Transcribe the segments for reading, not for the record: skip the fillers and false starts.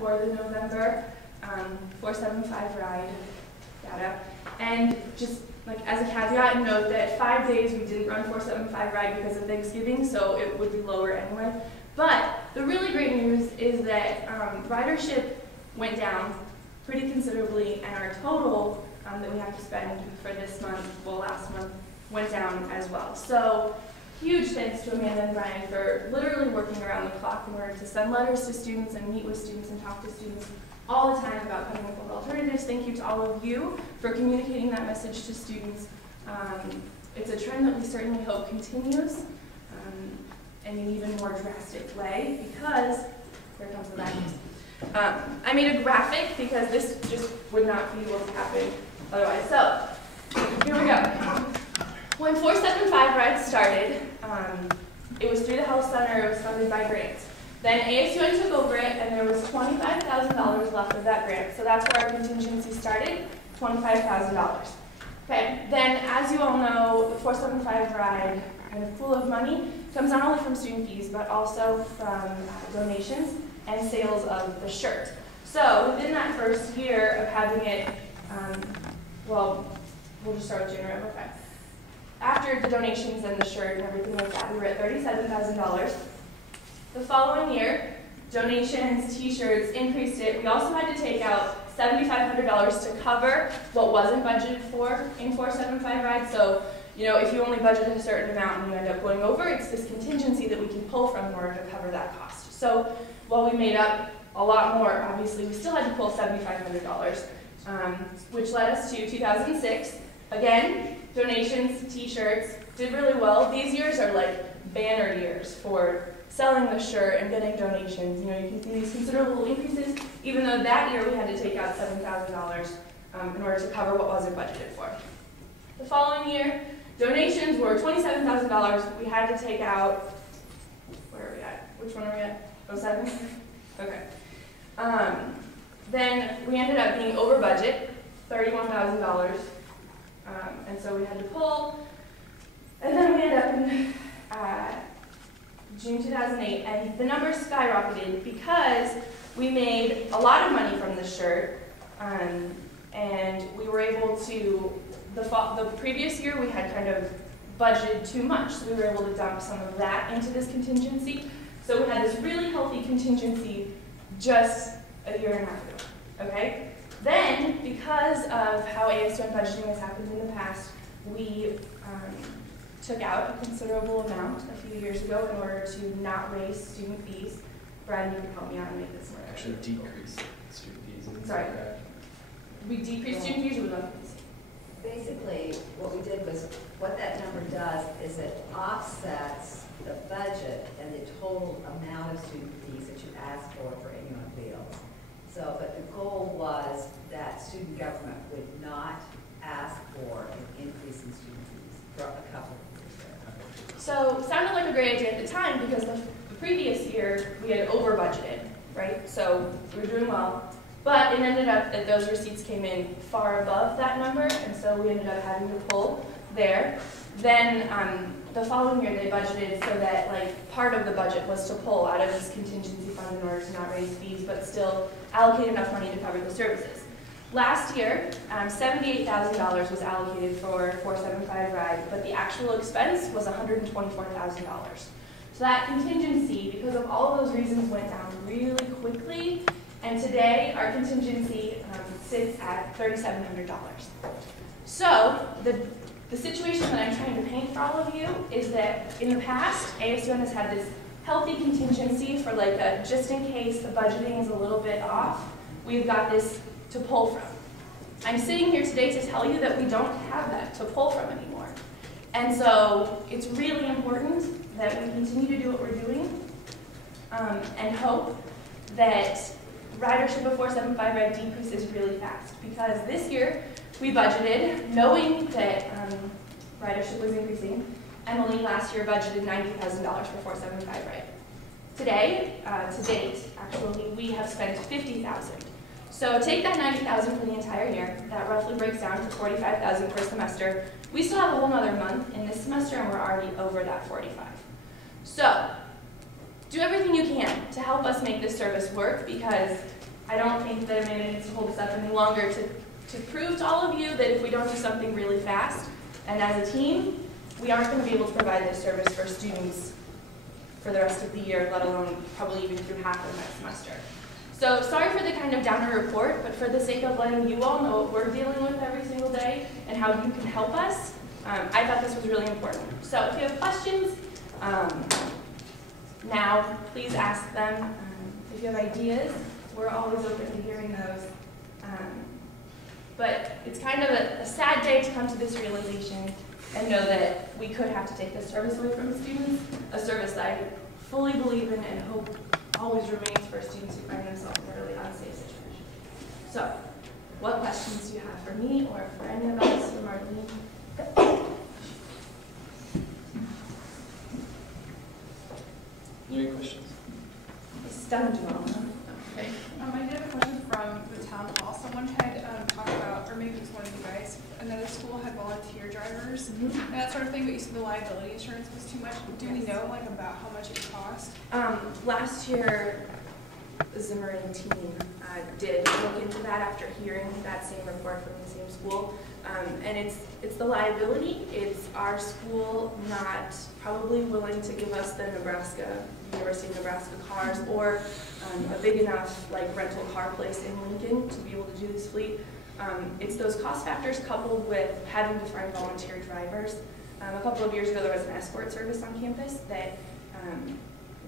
for the November 475 ride data. And just like as a caveat, note that 5 days we didn't run 475 ride because of Thanksgiving, so it would be lower anyway. But the really great news is that ridership went down pretty considerably, and our total that we have to spend for this month, well last month, went down as well. So huge thanks to Amanda and Brian for literally working around the clock in order to send letters to students and meet with students and talk to students all the time about coming up with alternatives. Thank you to all of you for communicating that message to students. It's a trend that we certainly hope continues in an even more drastic way, because here comes the bad news. I made a graphic because this just would not be what happened otherwise. So here we go. When 475 Ride started, it was through the Health Center. It was funded by grants. Then ASUN took over it, and there was $25,000 left of that grant. So that's where our contingency started, $25,000. Okay. Then, as you all know, the 475 Ride kind of pool of money comes not only from student fees, but also from donations and sales of the shirt. So within that first year of having it, well, we'll just start with January. Okay. After the donations and the shirt and everything like that, we were at $37,000. The following year, donations, t-shirts, increased it. We also had to take out $7,500 to cover what wasn't budgeted for in 475 Ride. So, you know, if you only budgeted a certain amount and you end up going over, it's this contingency that we can pull from in order to cover that cost. So while we made up a lot more, obviously, we still had to pull $7,500, which led us to 2006. Again, donations, t-shirts, did really well. These years are like banner years for selling the shirt and getting donations. You know, you can see these considerable increases, even though that year we had to take out $7,000 in order to cover what wasn't budgeted for. The following year, donations were $27,000. We had to take out, where are we at? Which one are we at? 07? Okay. Then we ended up being over budget, $31,000. And so we had to pull. And then we ended up in June 2008, and the numbers skyrocketed because we made a lot of money from this shirt, and we were able to, the previous year we had kind of budgeted too much, so we were able to dump some of that into this contingency. So we had this really healthy contingency just a year and a half ago, okay? Then, because of how ASUN budgeting has happened in the past, we took out a considerable amount a few years ago in order to not raise student fees. Brian, you can help me out and make this more. Actually decrease student fees. Sorry. We decreased student fees or we left fees? Basically, what we did was, what that number does is it offsets the budget and the total amount of student fees that you asked for anyone bills. So, but the goal was that student government would not ask for an increase in student fees for a couple of years there. So, it sounded like a great idea at the time because the previous year we had over budgeted, right? So, we were doing well. But it ended up that those receipts came in far above that number, and so we ended up having to pull there. Then the following year they budgeted so that like part of the budget was to pull out of this contingency fund in order to not raise fees, but still allocate enough money to cover the services. Last year, $78,000 was allocated for 475 Ride, but the actual expense was $124,000. So that contingency, because of all of those reasons, went down really quickly. And today, our contingency sits at $3,700. So the situation that I'm trying to paint for all of you is that in the past, ASUN has had this healthy contingency for like a just in case the budgeting is a little bit off, we've got this to pull from. I'm sitting here today to tell you that we don't have that to pull from anymore. And so it's really important that we continue to do what we're doing and hope that ridership of 475 Ride decreases really fast, because this year we budgeted, knowing that ridership was increasing. Emily last year budgeted $90,000 for 475 Ride. Today, to date, actually, we have spent $50,000. So take that $90,000 for the entire year. That roughly breaks down to $45,000 per semester. We still have a whole other month in this semester, and we're already over that 45. So do everything you can to help us make this service work, because I don't think that Amanda needs to hold us up any longer to prove to all of you that if we don't do something really fast, and as a team, we aren't going to be able to provide this service for students for the rest of the year, let alone probably even through half of next semester. So sorry for the kind of downer report, but for the sake of letting you all know what we're dealing with every single day and how you can help us, I thought this was really important. So if you have questions, now please ask them. If you have ideas, we're always open to hearing those. But it's kind of a sad day to come to this realization and know that we could have to take this service away from students, a service that I fully believe in and hope always remains for students who find themselves in a really unsafe situation. So, what questions do you have for me or for any of us, for Marlene? Any questions? Stunned you all. Okay. I did have a question from the town hall. Someone had talked about, or maybe it was one of you guys, another school had volunteer drivers and that sort of thing, but you said the liability insurance was too much. Do we know like about how much it cost? Last year, the Zimmerman team did look into that after hearing that same report from the same school. And it's the liability. It's our school not probably willing to give us the University of Nebraska cars or a big enough like rental car place in Lincoln to be able to do this fleet. It's those cost factors coupled with having to find volunteer drivers. A couple of years ago there was an escort service on campus that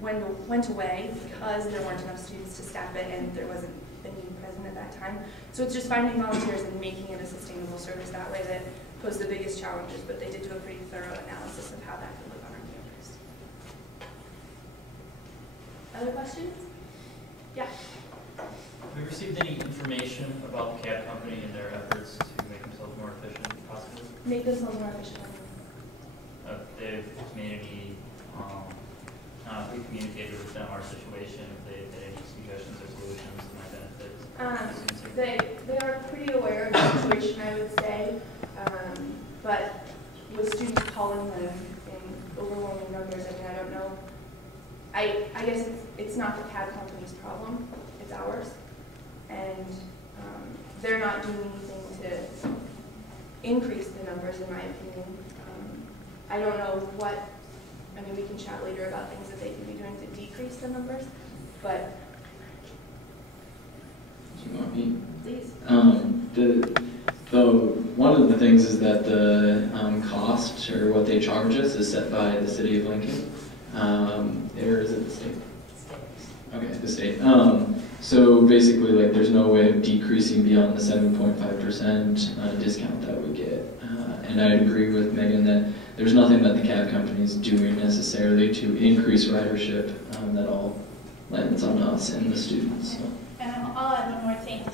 went away because there weren't enough students to staff it and there wasn't the need present at that time. So it's just finding volunteers and making it a sustainable service that way that posed the biggest challenges, but they did do a pretty thorough analysis of how that could live on our campus. Other questions? Yeah. Have we received any information about the cab company and their efforts to make themselves more efficient, possibly? Make themselves more efficient. They've made any, we communicated with them our situation, if they had any suggestions or solutions that might benefit. They are pretty aware of the situation, I would say, but with students calling them in overwhelming numbers, I mean, I don't know. I guess it's not the cab company's problem, it's ours. And they're not doing anything to increase the numbers, in my opinion. I don't know I mean, we can chat later about things that they can be doing to decrease the numbers, but. Do you want me? Please. One of the things is that the cost or what they charge us is set by the city of Lincoln. Or is it the state? Okay, the state. So basically, like, there's no way of decreasing beyond the 7.5% discount that we get. And I agree with Megan that there's nothing that the cab company is doing necessarily to increase ridership. That all lands on us and the students. So. And I'll add one more thing.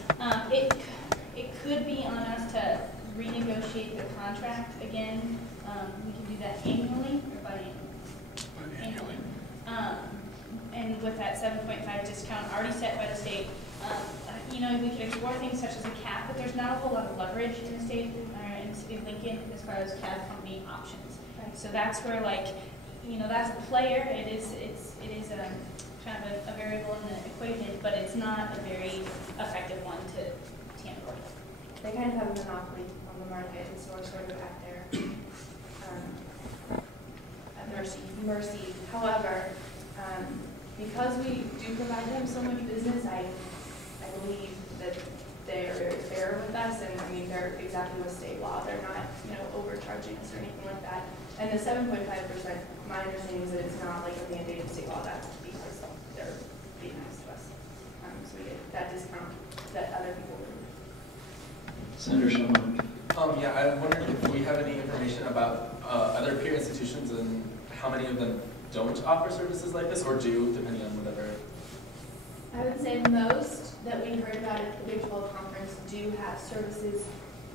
It could be on us to renegotiate the contract again. We can do that annually or biannually. Annually. And with that 7.5 discount already set by the state, you know, we could explore things such as a cap, but there's not a whole lot of leverage in the state or in the city of Lincoln as far as cab company options. Right. So that's where, like, you know, that's a player. It is kind of a variable in the equation, but it's not a very effective one to tamper with. They kind of have a monopoly on the market, and so we're sort of at their mercy. However, because we do provide them so much business, I believe that they're very fair with us, and I mean, they're exactly with state law. They're not, you know, overcharging us or anything like that. And the 7.5%, my understanding is that it's not like a mandated state law. That's because they're being nice to us. So we get that discount that other people would. Senator Schumann. Yeah, I wondered if we have any information about other peer institutions and how many of them don't offer services like this, or do, depending on whatever. I would say most that we heard about at the Big 12 conference do have services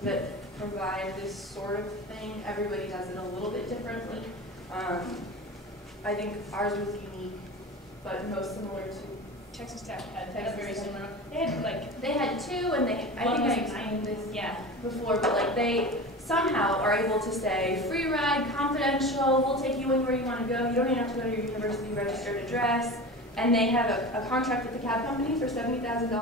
that provide this sort of thing. Everybody does it a little bit differently. I think ours was unique, but most similar to Texas Tech had very similar. They had two, and I think I explained this before, but like they somehow are able to say free ride, confidential, we'll take you anywhere you want to go. You don't even have to go to your university registered address, and they have a contract with the cab company for $70,000.